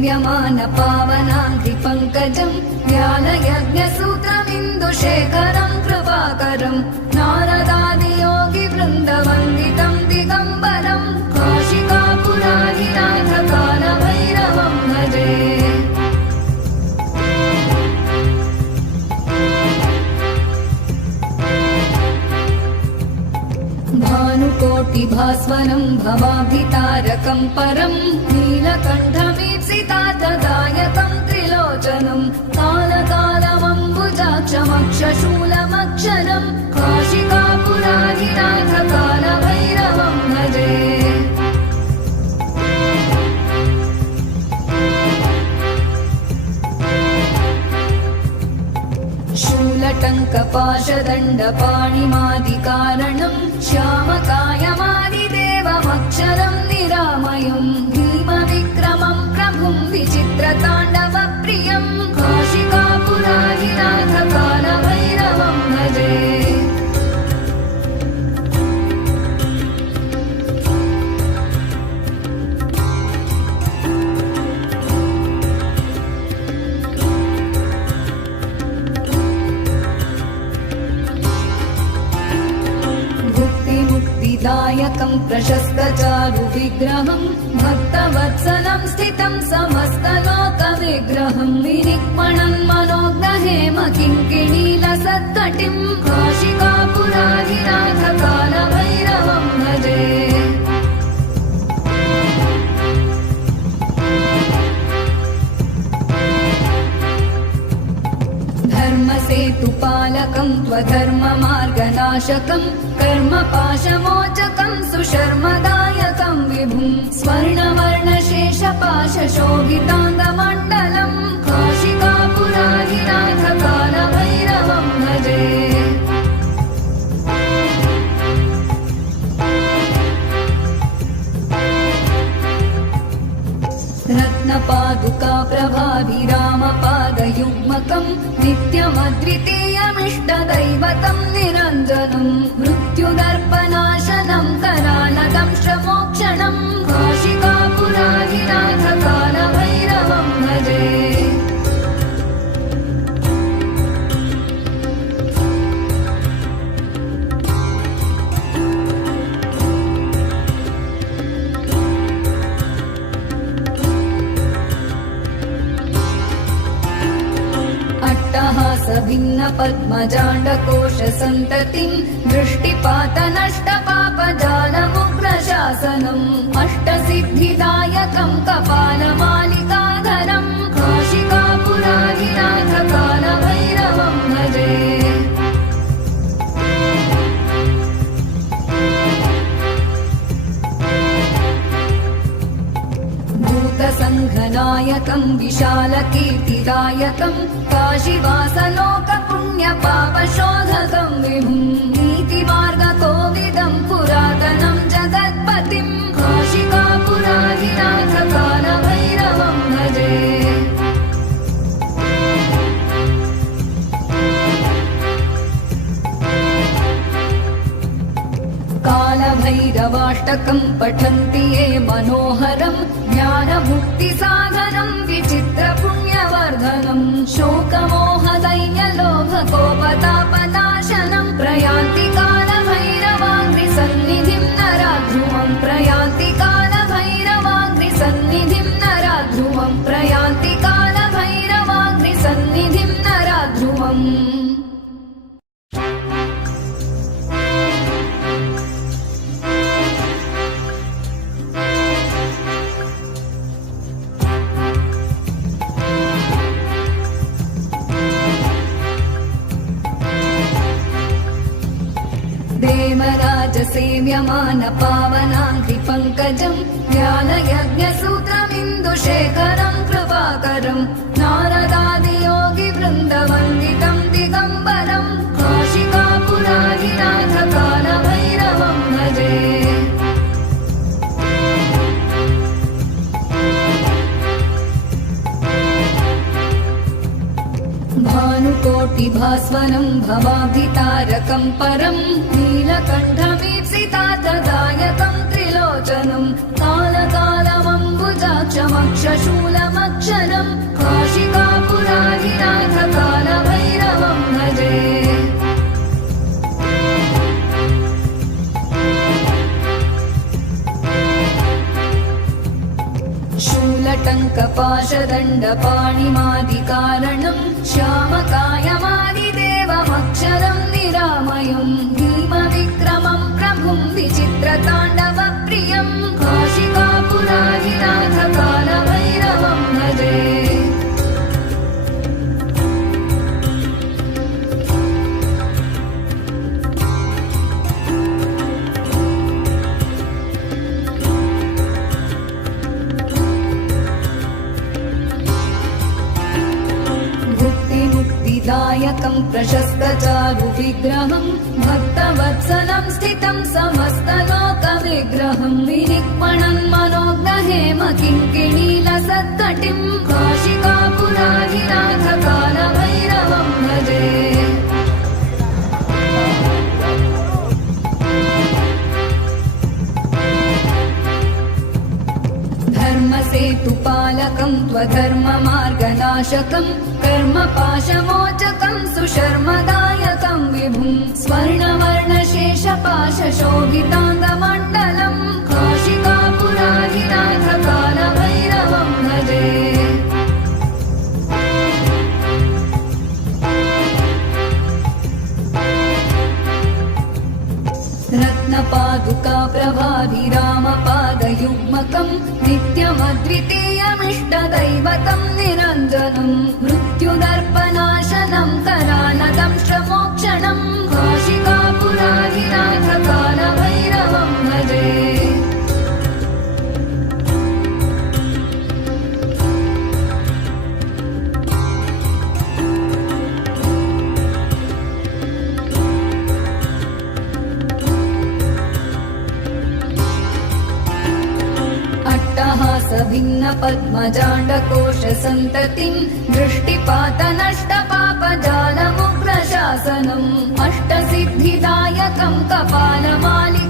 सेव्यमान पावनाङ्घ्रिपङ्कजम् ज्ञानयज्ञसूत्रमिन्दुशेखरम् कृपाकरम् नारदादियोगिवृन्दवन्दितम् दिगम्बरम् काशिकापुराधिनाथकालभैरवम् भजे। भानुकोटिभास्वरम् भवाभितारकम् परम् नीलकण्ठमीप्सितार्थदायकम् त्रिलोचनम् कालकालमम्बुजाक्षमक्षशूलमक्षरम् काशिकापुराधिनाथकालभैरवम् भजे। शूलटङ्कपाशदण्डपाणिमादिकारणम् श्यामकायमादिदेवमक्षरम् निरामयम् भीमविक्रमम् प्रभुम् विचित्रताण्डवप्रियम् काशिकापुराधिनाथकालभैरवम् भजे। दायकम् प्रशस्तचारु विग्रहम् भक्तवत्सलम् स्थितम् समस्तलोकविग्रहम् विनिक्मणम् मनोग्रहेम किङ्किणीलसत्कटिम् काशिकापुराधिनाथकालभैरवम् भजे। धर्मसेतुपालकम् त्वधर्ममार्गनाशकम् कर्मपाशमोचकम् सुशर्मदायकम् विभुम् स्वर्णवर्णशेषपाशशोभिताङ्गमण्डलम् काशिकापुराधिनाथकालभैरवम् भजे। रत्नपादुका प्रभाभिरामपादयुग्मकम् नित्यमद्वितीयमिष्टदैवतम् निरञ्जनम् मृत्युदर्पनाशनम् करालदंशमोक्षणम् काशिकापुराधिनाथकालभैरवम् भजे। भिन्न पद्मजाण्डकोश सन्ततिम् दृष्टिपातनष्टपापजालमुग्रशासनम् अष्टसिद्धिदायकम् कपालमालिकाधरम् काशिकापुराधिनाथकालभैरवम् भजे। भूतसङ्घनायकम् विशालकीर्तिदायकम् काशीवासलोकपुण्यपापशोधकम् विभुम् नीतिमार्गकोविदम् पुरातनम् जगत्पतिम् काशिकापुराधिनाथकालभैरवम् भजे। कालभैरवाष्टकम् पठन्ति ये मनोहरम् ज्ञानमुक्तिसाधनम् विचित्रपुण्यवर्धनम् शोकमोहदैन्यलोभकोपतापनाशनम् प्रयान्ति कालभैरवाङ्घ्रिसन्निधिम् नराध्रुवम् प्रयान्ति कालभैरवाङ्घ्रिसन्निधिम् नराध्रुवम् प्रयान्ति कालभैरवाङ्घ्रिसन्निधिम् नराध्रुवम्। देवराजसेव्यमान पावनाङ्घ्रिपङ्कजम् ज्ञानयज्ञसूत्रमिन्दुशेखरम् कृपाकरम् नारदादियोगिवृन्दवन्दितम् दिगम्बरम् काशिकापुराधिनाथकालभैरवम् भजे। भानुकोटिभास्वरम् भवाभितारकम् परम् नीलकण्ठमीप्सितार्थदायकम् त्रिलोचनम् कालकालमम्बुजाक्षमक्षशूलमक्षरम् शङ्खपाशदण्डपाणिमादिकारणम् श्यामकायमादिदेवमक्षरम् निरामयम् भीमविक्रमम् प्रभुम् विचित्रताण्डवप्रियम् काशिकापुराधिनाथकालभैरवम् भजे। दायकं प्रशस्तचारु विग्रहं भक्तवत्सलं स्थितं समस्तलोकविग्रहं विनिक्मणं मनोज्ञहेम किङ्किणीलसत्कटिं काशिकापुराधिनाथकालभैरवं भजे। धर्मसेतुपालकं त्वधर्ममार्गनाशकं कर्मपाशमोचकं सुशर्मदायकं विभुं स्वर्णवर्णशेषपाशशोभिताङ्गमण्डलं काशिकापुराधिनाथकालभैरवं भजे। रत्नपादुका प्रभाभिरामपादयुग्मकम् नित्यमद्वितीयमिष्टदैवतं निरञ्जनम् मृत्युदर्पनाशनं करानदं श्रमोक्षणं काशिकापुराधिनाथकालभैरवं भजे। भिन्न पद्मजाण्डकोशसन्ततिं दृष्टिपातनष्टपापजालमुग्रशासनम् अष्टसिद्धिदायकं कपालमालिकम्